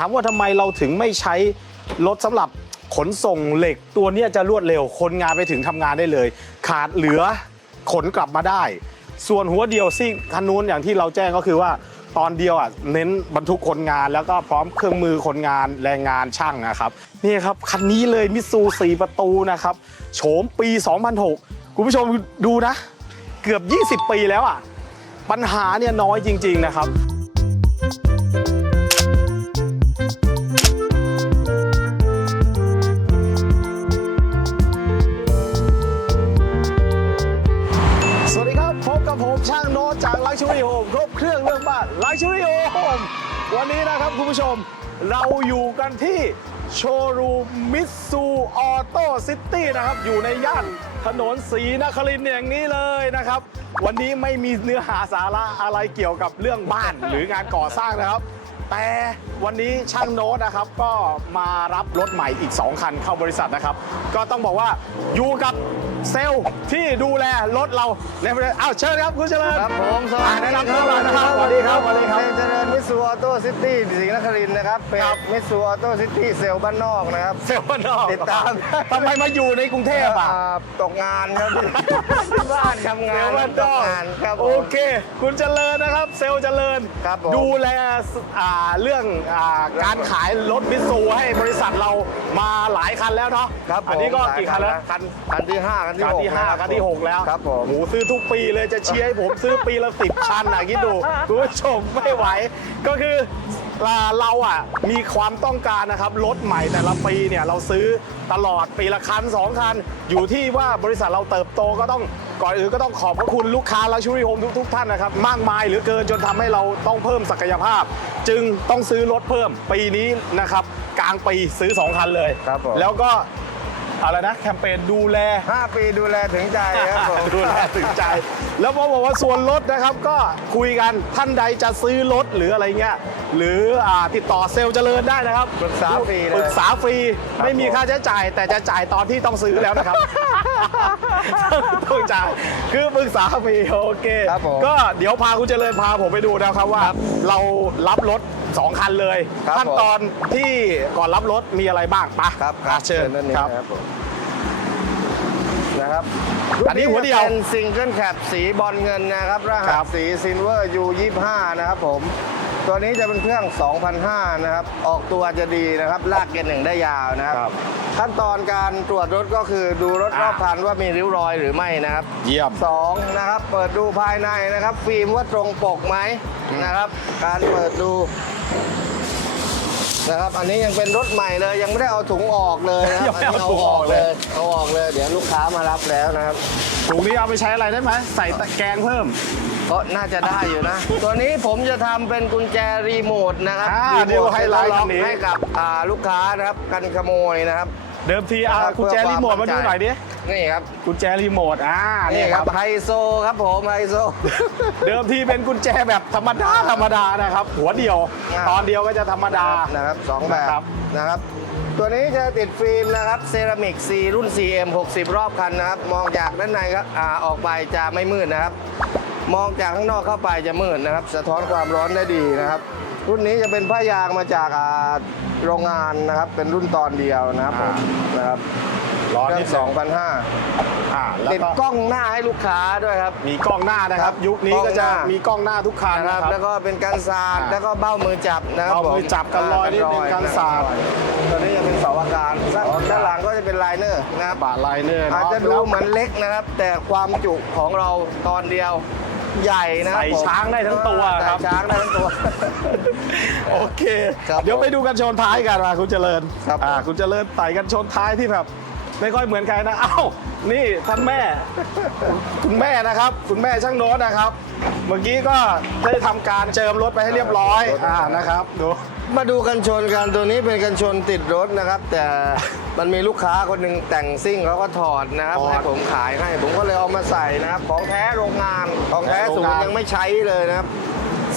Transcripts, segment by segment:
ามว่าทำไมเราถึงไม่ใช้รถสำหรับขนส่งเหล็กตัวนี้จะรวดเร็ว คนงานไปถึงทำงานได้เลย ขาดเหลือขนกลับมาได้ ส่วนหัวเดียวซิ่งคันนู้นอย่างที่เราแจ้งก็คือว่าตอนเดียวอะเน้นบรรทุกคนงานแล้วก็พร้อมเครื่องมือคนงานแรงงานช่างนะครับนี่ครับคันนี้เลยมิซูสีประตูนะครับโฉมปี 2006 คุณผู้ชมดูนะ เกือบ 20 ปีแล้วอะปัญหาเนี่ยน้อยจริง ๆนะครับ บ้าน Luxury Home วันนี้นะครับคุณผู้ชม เราอยู่กันที่โชว์รูมมิตซูออโต้ซิตี้นะครับ อยู่ในย่านถนนศรีนครินทร์อย่างนี้เลยนะครับ วันนี้ไม่มีเนื้อหาสาระอะไรเกี่ยวกับเรื่องบ้านหรืองานก่อสร้างนะครับ แต่วันนี้ช่างโน้ตนะครับก็มารับรถใหม่อีก 2 คันเข้าบริษัทนะครับ ก็ต้องบอกว่าอยู่กับ เซลล์ที่ดูแลรถเราในบริษัทอ้าวเชิญครับคุณเจริญครับผมสวัสดีแนะนำตัวหน่อยนะครับสวัสดีครับสวัสดีครับเจริญมิสซูออโต้ซิตี้ศรีนครินทร์นะครับเป็นครับมิสซูออโต้ซิตี้เซลล์บ้านนอกนะครับเซลล์บ้านนอกติดตามทำไมมาอยู่ในกรุงเทพอะอ่าตกงานครับที่บ้านทำเซงาลนล์บ้านนตอกกงานครับผมโอเค คุณเจริญนะครับ เซลล์เจริญครับผมดูแลอ่าเรื่องอ่าการขายรถมิตซูให้บริษัทเรามาหลายคันแล้วเนาะครับผมอันี้ก็กี่คันแล้วหลายคัคันนคันที่ห้าคันที่คันหกที่ห้าะรับคันที่หกแล้วครับผมหมูซื้อทุกปีเลยจะเชียร์ให้ผมซื้อปีละสิบคันอะคิดดูคุณผู้ชมไม่ไหว ก็คืออ่าเราอะมีความต้องการนะครับรถใหม่แต่ละปีเนี่ยเราซื้อตลอดปีละคันสองคัน อยู่ที่ว่าบริษัทเราเติบโตก็ต้องก่อนอื่นก็ต้องขอบพระคุณลูกค้าลักชูรี่โฮมทุกๆท่านนะครับ มากมายเหรือเกินจนทำให้เราต้องเพิ่มศักยภาพ จึงต้องซื้อรถเพิ่มปีนี้นะครับกลางปีซื้อสองคันเลย ครับผม แล้วก็ อะไรนะแคมเปญดูแลห้าปีดูแลถึงใจครับผม ดูแลถึงใจ แล้วพอบอกว่าส่วนลดนะครับก็คุยกันท่านใดจะซื้อรถหรืออะไรเงี้ยหรืออ่าติดต่อเซลล์เจริญได้นะครับปรึกษาฟรีเลยปรึกษาฟรีครับไม่มีผม ค่าใช้จ่าย แต่จะจ่ายตอนที่ต้องซื้อแล้วนะครับ ต้องจ่ายคือปรึกษาฟรีโอเค ครับผม ก็เดี๋ยวพาคุณเจริญพาผมไปดูนะครับว่า เรารับรถ สองคันเลยครับขั้นตอนที่ก่อนรับรถมีอะไรบ้างไปะครับอะเชิญด้านนี้ครับนะครับผมนะครับอันนี้หัวเดียวเป็นซิงเกิลแคปสีบอลเงินนะครับ รหัครัสบ สีซิลเวอร์ U25 นะครับผม ตัวนี้จะเป็นเครื่อง2,500นะครับ ออกตัวจะดีนะครับ ลากเกียร์หนึ่งได้ยาวนะครับ ครับขั้นตอนการตรวจรถก็คือดูรถรอบคันว่ามีริ้วรอยหรือไม่นะครับเยี่ยม สองนะครับ เปิดดูภายในนะครับ ฟิล์มว่าตรงปกไหมนะครับ การเปิดดูนะครับ อันนี้ยังเป็นรถใหม่เลย ยังไม่ได้เอาถุงออกเลยนะครับยังไม่เอานนี้ถุงออกเลย เอาออกเลย เดี๋ยวลูกค้ามารับแล้วนะครับ ถุงนี้เอาไปใช้อะไรได้ไหม ใส่ตะแกรงเพิ่ม ก็น่าจะได้อยู่นะ ตัวนี้ผมจะทำเป็นกุญแจรีโมทนะครับอ่ารีโมเดี๋ยวทไฮไลท์ล็อกคันนี้ ให้กับอ่าลูกค้านะครับกันขโมยนะครับเดิมทีเอาครับกุญแจเพื่อรีโมทความมาดูมั่นใจหน่อยดินี่ครับกุญแจรีโมทอ่านี่นี่คครัรับ บไฮโซครับผมไฮโซ เดิมทีเป็นกุญแจแบบธรรมดาธรรมดานะครับ หัวเดียว อ่า ตอนเดียวก็จะธรรมดา นะครับสองแบบครับนะครับ ตัวนี้จะติดฟิล์มนะครับเซรามิก C รุ่น CM 60 รอบคันนะครับ มองจากด้านในครับอ่าออกไปจะไม่มืดนะครับ มองจากข้างนอกเข้าไปจะมืดนะครับ สะท้อนความร้อนได้ดีนะครับ รุ่นนี้จะเป็นผ้ายางมาจากอ่าโรงงานนะครับ เป็นรุ่นตอนเดียวนะครับผมนะครับร้อนเครื่นิอดงสอง2,500อ่าแล้วติดก็กล้องหน้าให้ลูกค้าด้วยครับ มีกล้องหน้านะครับครับยุคนี้ก็จะกล้องหน้ามีมีกล้องหน้าทุกคันนะคนะรับครับ แล้วก็เป็นการสาดอ่าแล้วก็เบ้ามือจับนะครับเบ้ามือผจับกันรอยนิดนึงกันสาดตัวนี้จะเป็นเสาอากาศด้านด้านหลังก็จะเป็นไลเนอร์นะครับบาทไลเนอร์อาจเนาะจะดูเหมือนเล็กนะครับ แต่ความจุของเราตอนเดียว ใหญ่นะครับใส่ผมช้างได้ทั้งตัวครับ ใส่ช้างได้ทั้งตัว โอเค ครับเดี๋ยวไปดูกันชนท้ายกันมาคุณเจริญครับอ่าคุณเจริญไต่กันชนท้ายที่แบบไม่ค่อยเหมือนใครนะอ้าวนี่ท่านแม่ คุณแม่นะครับ คุณแม่ช่างโน้ตนะครับ เมื่อกี้ก็ได้ทำการเจิมรถไปให้เรียบร้อยอ่านะครับดู มาดูกันชนกันตัวนี้เป็นกันชนติดรถนะครับ แต่ มันมีลูกค้าคนหนึ่งแต่งซิ่งเขาก็ถอดนะครับถอด ให้ผมขายให้ ผมก็เลยเอามาใส่นะครับ ของแท้โรงงานของแท้ศูนย์ยังไม่ใช้เลยนะครับ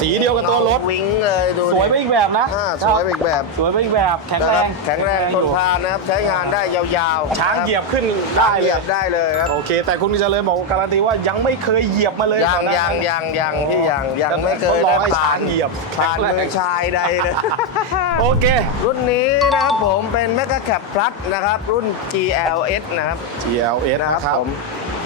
สีเดียวกับตัวรถ วิงเลยดูดิสวยไปอีกแบบนะอ่าสวยไปอีกแบบสวยไปอีกแบบแข็งแรงนะครับแข็งแรงทนทานนะครับ ใช้งานได้ยาวๆช้างเหยียบขึ้นได้ได้เหเลยียยบได้เลยครับโอเค แต่คุณเจริญบอกการันตีว่ายังไม่เคยเหยียบมาเลยยังตอนนั้นยังยังยังที่ยังยังแต่ไม่เคยทดลองได้ให้ผ่าช้านงเหยียบ ผ่านแข็งแรงมือชายใดเลย โอเค รุ่นนี้นะครับผมเป็น Mega Cap Plus นะครับ รุ่น GLS นะครับ GLS นะครับผม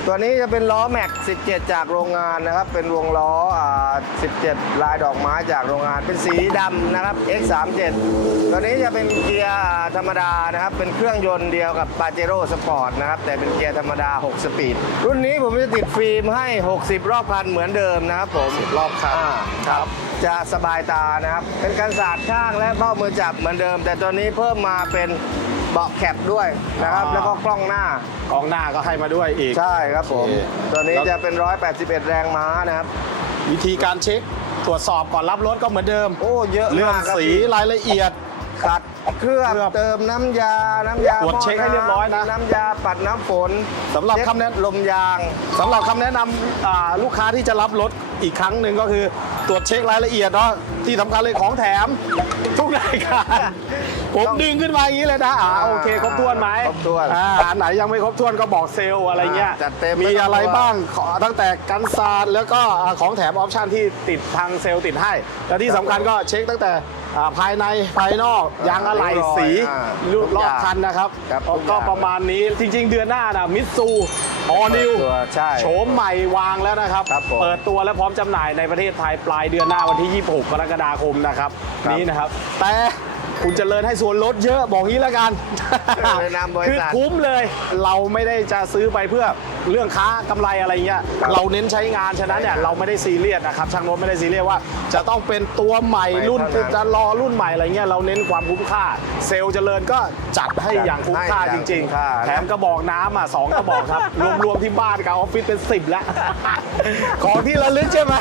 ตัวนี้จะเป็นล้อแม็ก 17 จากโรงงานนะครับ เป็นวงล้ออ่า17 ลายดอกไม้จากโรงงาน เป็นสีดำนะครับ X37 ตัวนี้จะเป็นเกียร์อ่าธรรมดานะครับ เป็นเครื่องยนต์เดียวกับ Pajero Sport นะครับ แต่เป็นเกียร์ธรรมดา 6 สปีด รุ่นนี้ผมจะติดฟิล์มให้ 60 รอบคันเหมือนเดิมนะครับผมรอบคันอ่าครับ จะสบายตานะครับ เป็นกันศาสตร์ข้างและเบ้ามือจับเหมือนเดิม แต่ตัวนี้เพิ่มมาเป็น เบาะแคปด้วยนะครับอ่าแล้วก็กล้องหน้ากองหน้าก็ให้มาด้วยอีก ใช่ครับผมโอเคตัวนี้แล้วจะเป็น 181 แรงม้านะครับ วิธีการเช็คตรวจสอบก่อนรับรถก็เหมือนเดิม โอ้เยอะเรื่องมากครับสีพี่รายละเอียดขัดเคลือบเคลือบเติมน้ำยา น้ำยาตรวจเช็คให้เรียบร้อยนะ น้ำยาปัดน้ำฝนสำหรับเช็คำแนะลมยางสำหรับคำแนะนำอ่าลูกค้าที่จะรับรถอีกครั้งหนึ่งก็คือ ตรวจเช็ครายละเอียดเนาะที่สำคัญเลยของแถม ทุกรายการผมต้องดึงขึ้นมาอย่างนี้เลยนะอ่าโอเคครบถ้วนไหมครบถ้วนอ่าอันไหนยังไม่ครบถ้วนก็บอกเซลล์อะไรเงี้ยอ่าจัดเต็มมีอะไรไม่ต้องกลัวบ้างขอตั้งแต่กันศาสตร์แล้วก็อ่าของแถมออปชันที่ติดทางเซลล์ติดให้และที่สำคัญก็เช็คตั้งแต่อ่าภายในภายนอกยางอะไหล่สีอ่ารูปทุกรออย่างบคันนะครับครับทุกอย่างก็ประมาณนี้จริง ๆ เดือนหน้านะมิตซู ออนิวตัวใช่โฉมใหม่วางแล้วนะครับ ครับผมเปิดตัวและพร้อมจำหน่ายในประเทศไทยปลายเดือนหน้าวันที่ 26 กรกฎาคมนะครับครับนี้นะครับ แต่คุณเจริญให้ส่วนลดเยอะบอกงี้แล้วกันในนามบริษัท คือคุ้มเลย เราไม่ได้จะซื้อไปเพื่อ เรื่องค้ากำไรอะไรเงี้ยครับเราเน้นใช้งานฉะนั้นเนี่ยเราไม่ได้ซีเรียสนะครับช่างรถไม่ได้ซีเรียสว่า จะต้องเป็นตัวใหม่ไม่รุ่นเท่านั้นจะรอรุ่นใหม่อะไรเงี้ยเราเน้นความคุ้มค่า เซลล์เจริญก็จัดให้จัดอย่างคุ้มค่าให้อจย่างริงคุ้มค่าๆแถมกระบอกน้ำอะสองกระบอกครับรวมๆที่บ้านกับออฟฟิศเป็นสิบแล้วของที่ระลึกใช่ไหม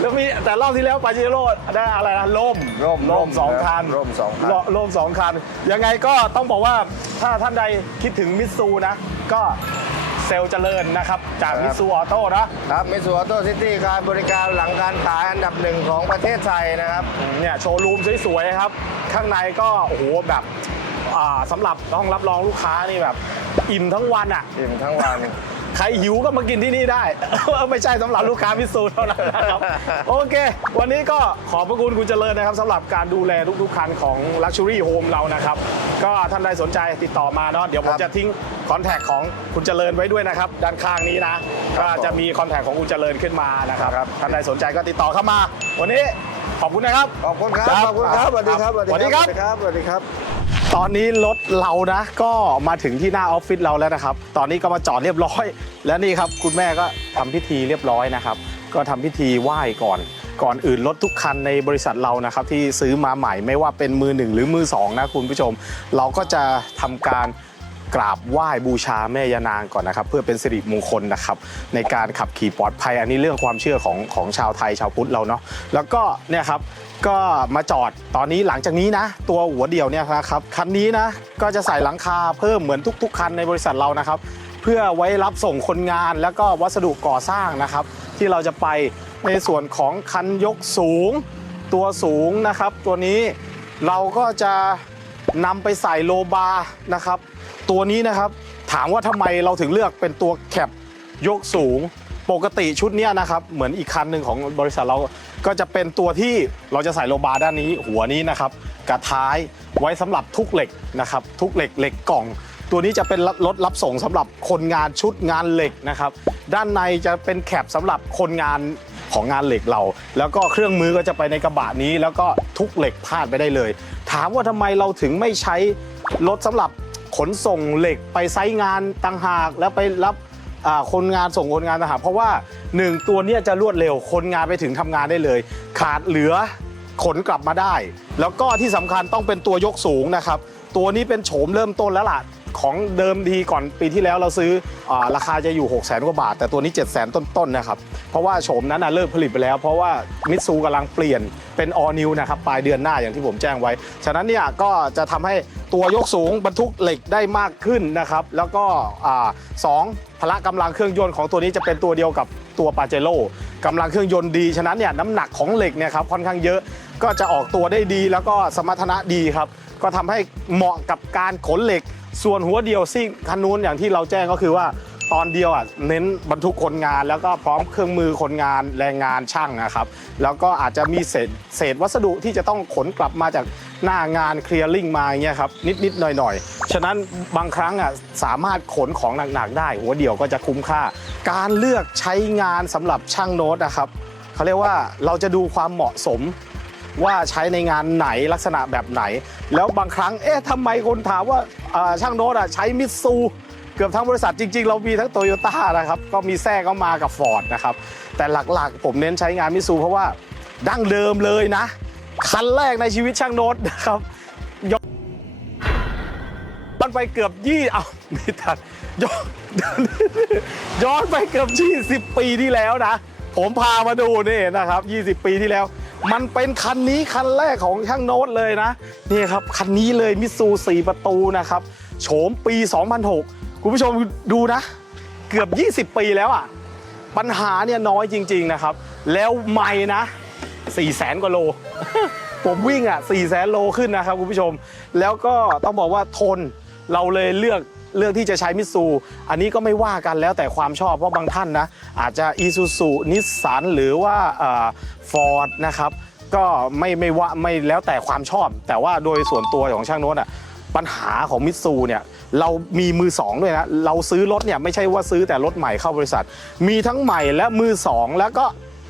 แล้วมีแต่รอบที่แล้วปาเจโร่ได้อะไรนะล่มร่มล่มสองคันร่มสองคันล่มล่มสองคัน ยังไงก็ต้องบอกว่าถ้าท่านใดคิดถึงมิตซูนะ ก็เซลล์เจริญนะครับ จากมิตซูออโต้นะครับมิสูออโต้ซิตี้การบริการหลังการขายอันดับหนึ่งของประเทศไทยนะครับเนี่ยโชว์รูมสวยๆครับ ข้างในก็โอ้โหแบบอ่าสำหรับห้องรับรองลูกค้านี่แบบ อิ่มทั้งวันอะอิ่มทั้งวัน ใครหิวก็มากินที่นี่ได้ ไม่ใช่สำหรับลูกค้ามิตซูเท่านั้นนะครับ โอเค วันนี้ก็ขอบพระคุณคุณเจริญนะครับสำหรับการดูแลทุกๆคันของ Luxury Home เรานะครับ ก็ท่านใดสนใจติดต่อมาเนาะเดี๋ยวผมครับจะทิ้งคอนแทคของคุณเจริญไว้ด้วยนะครับ ด้านข้างนี้นะครัก็บจะมีคอนแทคของคุณเจริญขึ้นมานะครับครับท่านใดสนใจก็ติดต่อเข้ามา วันนี้ขอบคุณนะครับ ขอบคุณครับ ขอบคุณครับ สวัสดีครับ สวัสดีครับ สวัสดีครับสวัสดีครับ ตอนนี้รถเรานะ ก็มาถึงที่หน้าออฟฟิศเราแล้วนะครับ ตอนนี้ก็มาจอดเรียบร้อย และนี่ครับคุณแม่ก็ทำพิธีเรียบร้อยนะครับ ก็ทำพิธีไหว้ก่อน ก่อนอื่นรถทุกคันในบริษัทเรานะครับ ที่ซื้อมาใหม่ไม่ว่าเป็นมือหนึ่งหรือมือสองนะคุณผู้ชม เราก็จะทำการกราบไหว้บูชาแม่ยานางก่อนนะครับ เพื่อเป็นสิริมงคลนะครับ ในการขับขี่ปลอดภัยอันนี้เรื่องความเชื่อของของชาวไทยชาวพุทธเราเนาะแล้วก็เนี่ยครับ ก็มาจอดตอนนี้หลังจากนี้นะ ตัวหัวเดี่ยวเนี่ยนะครับคันนี้นะก็จะใส่หลังคาเพิ่มเหมือนทุก ๆ คันในบริษัทเรานะครับ เพื่อไว้รับส่งคนงานแล้วก็วัสดุก่อสร้างนะครับ ที่เราจะไปในส่วนของคันยกสูง ตัวสูงนะครับ ตัวนี้เราก็จะนำไปใส่โลบาร์นะครับ ตัวนี้นะครับถามว่าทำไมเราถึงเลือกเป็นตัวแคปยกสูง ปกติชุดเนี้ยนะครับเหมือนอีกคันหนึ่งของบริษัทเราก็จะเป็นตัวที่เราจะใส่โลบาร์ด้านนี้หัวนี้นะครับกระท้ายไว้สำหรับทุกเหล็กนะครับทุกเหล็กเหล็กกล่อง ตัวนี้จะเป็นรถรับส่งสำหรับคนงานชุดงานเหล็กนะครับด้านในจะเป็นแคปสำหรับคนงานของงานเหล็กเรา แล้วก็เครื่องมือก็จะไปในกระบะนี้แล้วก็ทุกเหล็กพาดไปได้เลย ถามว่าทำไมเราถึงไม่ใช้รถสำหรับขนส่งเหล็กไปไซต์งานต่างหากแล้วไปรับ อ่าคนงานส่งคนงานต่างหากเพราะว่า 1 ตัวเนี้ยจะรวดเร็วคนงานไปถึงทำงานได้เลย ขาดเหลือขนกลับมาได้ แล้วก็ที่สำคัญต้องเป็นตัวยกสูงนะครับ ตัวนี้เป็นโฉมเริ่มต้นแล้วล่ะ ของเดิมทีก่อนปีที่แล้วเราซื้ออราคาจะอยู่ 6 0 0 0 0 0กว่าบาท แต่ตัวนี้7 0 0 0 0 ต้นๆนะครับ เพราะว่าโฉมนั้นนะเลิกผลิตไปแล้ว เพราะว่ามิตซูกำลังเปลี่ยนเป็น all new นะครับ ปลายเดือนหน้าอย่างที่ผมแจ้งไว้ ฉะนั้นเนี่ยก็จะทำให้ตัวยกสูงบรรทุกเหล็กได้มากขึ้นนะครับ แล้วก็สองพละกำลังเครื่องยนต์ของตัวนี้จะเป็นตัวเดียวกับตัวปาเจโร่กำลังเครื่องยนต์ดี ฉะนั้นเนี่ยน้ำหนักของเหล็กเนี่ยครับค่อนข้างเยอะก็จะออกตัวได้ดี แล้วก็สมรรถนะดีครับก็ทำให้เหมาะกับการขนเหล็ก ส่วนหัวเดียวซิ่งคันนู้นอย่างที่เราแจ้งก็คือว่าตอนเดียวอะเน้นบรรทุกคนงานแล้วก็พร้อมเครื่องมือคนงานแรงงานช่างนะครับ แล้วก็อาจจะมีเศษเศษวัสดุที่จะต้องขนกลับมาจากหน้างานเคลียร์ลิงมาอย่างเงี้ยครับนิดๆหน่อยๆฉะนั้นบางครั้งอะสามารถขนของหนักๆได้ หัวเดียวก็จะคุ้มค่า การเลือกใช้งานสำหรับช่างโน้ตนะครับเขาเรียกว่าเราจะดูความเหมาะสม ว่าใช้ในงานไหนลักษณะแบบไหน แล้วบางครั้งเอ๊ะทำไมคนถามว่าช่างโน้ตอะใช้มิตซูเกือบทั้งบริษัทจริง ๆ เรามีทั้งโตโยต้านะครับ ก็มีแทรกเข้ามากับฟอร์ดนะครับ แต่หลักๆ ผมเน้นใช้งานมิตซูเพราะว่าดั้งเดิมเลยนะ คันแรกในชีวิตช่างโน้ตนะครับย้อนย้อนไปเกือบยี่เอาไม่ทันย้อนย้อนไปเกือบ 20 ปีที่แล้วนะ ผมพามาดูนี่นะครับ 20 ปีที่แล้ว มันเป็นคันนี้คันแรกของช่างโน้ตเลยนะนี่ครับคันนี้เลยมิซู4ประตูนะครับโฉมปี 2006 คุณผู้ชมดูนะ เกือบ 20 ปีแล้วอะ ปัญหาเนี่ยน้อยจริง ๆนะครับ แล้วไม่นะ4 0 0แสนกว่าโล ผมวิ่งอะ4 0 0แสนโลขึ้นนะครับคุณผู้ชม แล้วก็ต้องบอกว่าทนเราเลยเลือก เลือกที่จะใช้มิตซูอันนี้ก็ไม่ว่ากันแล้วแต่ความชอบเพราะบางท่านนะอาจจะอีซูซูนิสสันหรือว่าฟอร์ดนะครับก็ไม่ไม่ว่าไม่แล้วแต่ความชอบ แต่ว่าโดยส่วนตัวของช่างโน้ตอะปัญหาของมิตซูเนี่ยเรามีมือสองด้วยนะ เราซื้อรถเนี่ยไม่ใช่ว่าซื้อแต่รถใหม่เข้าบริษัท มีทั้งใหม่และมือสองแล้วก็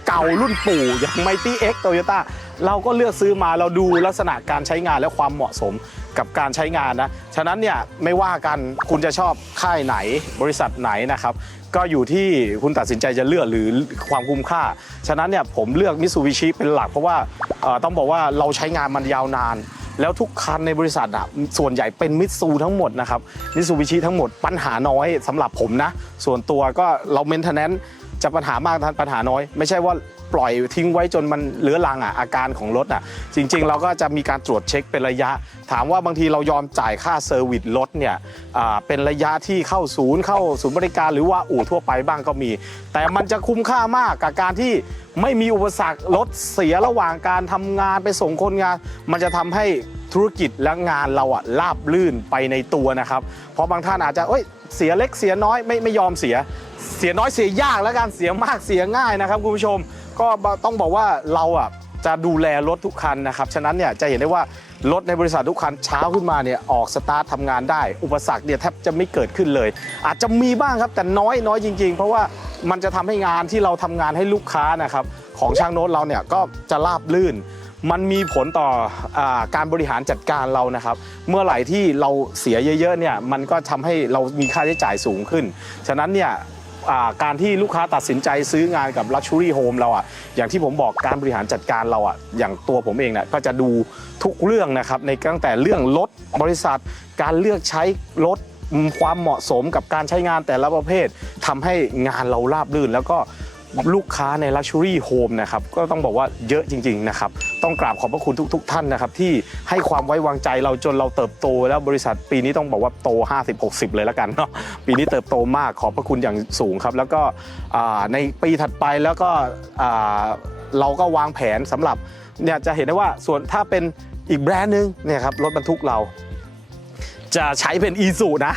เก่ารุ่นปู่อย่างไมตี้เอ็กโตโยต้าเราก็เลือกซื้อมาเราดูลักษณะการใช้งานและความเหมาะสม กับการใช้งานนะ ฉะนั้นเนี่ยไม่ว่ากันคุณจะชอบค่ายไหนบริษัทไหนนะครับ ก็อยู่ที่คุณตัดสินใจจะเลือกหรือความคุ้มค่า ฉะนั้นเนี่ยผมเลือกมิ t ูบิชิเป็นหลักเพราะว่าต้องบอกว่าเราใช้งานมันยาวนาน แล้วทุกคันในบริษัทอะส่วนใหญ่เป็นมิตซูทั้งหมดนะครับมิตซูบิชิทั้งหมดปัญหาน้อยสำหรับผมนะ ส่วนตัวก็เราเมนเทนแนนจะปัญหามากทันปัญหาน้อย ไม่ใช่ว่า ปล่อยทิ้งไว้จนมันเลื้อรังอะอาการของรถอะจริง ๆ เราก็จะมีการตรวจเช็คเป็นระยะ ถามว่าบางทีเรายอมจ่ายค่าเซอร์วิสรถเนี่ยเป็นระยะที่เข้าศูนย์เข้าศูนย์บริการหรือว่าอู่ทั่วไปบ้างก็มี แต่มันจะคุ้มค่ามากกับการที่ไม่มีอุปสรรครถเสียระหว่างการทำงานไปส่งคนงาน มันจะทำให้ธุรกิจและงานเราอะราบลื่นไปในตัวนะครับ เพราะบางท่านอาจจะเอ้ยเสียเล็กเสียน้อยไม่ไม่ยอมเสีย เสียน้อยเสียยากแล้วกันเสียมากเสียง่ายนะครับคุณผู้ชม ก็ต้องบอกว่าเราอะจะดูแลรถทุกคันนะครับ ฉะนั้นเนี่ยจะเห็นได้ว่ารถในบริษัททุกคันเช้าขึ้นมาเนี่ยออกสตาร์ททำงานได้ อุปสรรคเนี่ยแทบจะไม่เกิดขึ้นเลย อาจจะมีบ้างครับแต่น้อยน้อยจริง ๆ เพราะว่ามันจะทำให้งานที่เราทำงานให้ลูกค้านะครับของช่างโน้ตเราเนี่ยก็จะราบลื่น มันมีผลต่ออการบริหารจัดการเรานะครับ เมื่อไหร่ที่เราเสียเยอะๆเนี่ยมันก็ทำให้เรามีค่าใช้จ่ายสูงขึ้น ฉะนั้นเนี่ย การที่ลูกค้าตัดสินใจซื้องานกับ Luxury Home เราอะอย่างที่ผมบอกการบริหารจัดการเราอะอย่างตัวผมเองเนี่ยก็จะดูทุกเรื่องนะครับในตั้งแต่เรื่องรถบริษัท การเลือกใช้รถความเหมาะสมกับการใช้งานแต่ละประเภททำให้งานเราราบรื่นแล้วก็ ลูกค้าใน Luxury Home นะครับก็ต้องบอกว่าเยอะจริงๆนะครับต้องกราบขอบพระคุณทุกๆท่านนะครับที่ให้ความไว้วางใจเราจนเราเติบโต แล้วบริษัทปีนี้ต้องบอกว่าโต 50-60 เลยแล้วกันเนาะปีนี้เติบโตมากขอบพระคุณอย่างสูงครับแล้วก็ในปีถัดไปแล้วก็เราก็วางแผนสำหรับเนี่ยจะเห็นได้ว่าส่วนถ้าเป็นอีกแบรนด์หนึ่งเนี่ยครับรถบรรทุกเรา จะใช้เป็นอีซูนะ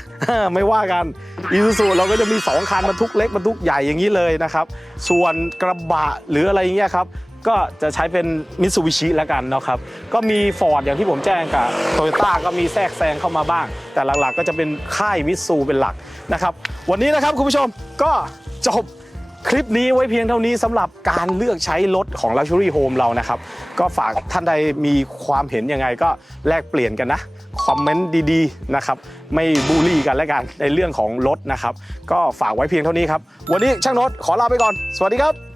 ไม่ว่ากันอีซูเราก็จะมี 2 คันบรรทุกเล็กบรรทุกใหญ่อย่างนี้เลยนะครับ ส่วนกระบะหรืออะไรอย่างเงี้ยครับก็จะใช้เป็นมิ t ซูบิชิแล้วกันนะครับ ก็มี Ford อย่างที่ผมแจ้งกับโตโยต้าก็มีแทรกแซงเข้ามาบ้าง แต่หลักๆ ก็จะเป็นค่ายมิตซูเป็นหลักนะครับ วันนี้นะครับคุณผู้ชมก็จบคลิปนี้ไว้เพียงเท่านี้สำหรับการเลือกใช้รถของ Luxury Home เรานะครับ ก็ฝากท่านใดมีความเห็นยังไงก็แลกเปลี่ยนกันนะ คอมเมนต์ดีๆนะครับไม่บูลลี่กันแล้วกันในเรื่องของรถนะครับ ก็ฝากไว้เพียงเท่านี้ครับ วันนี้ช่างรถขอลาไปก่อน สวัสดีครับ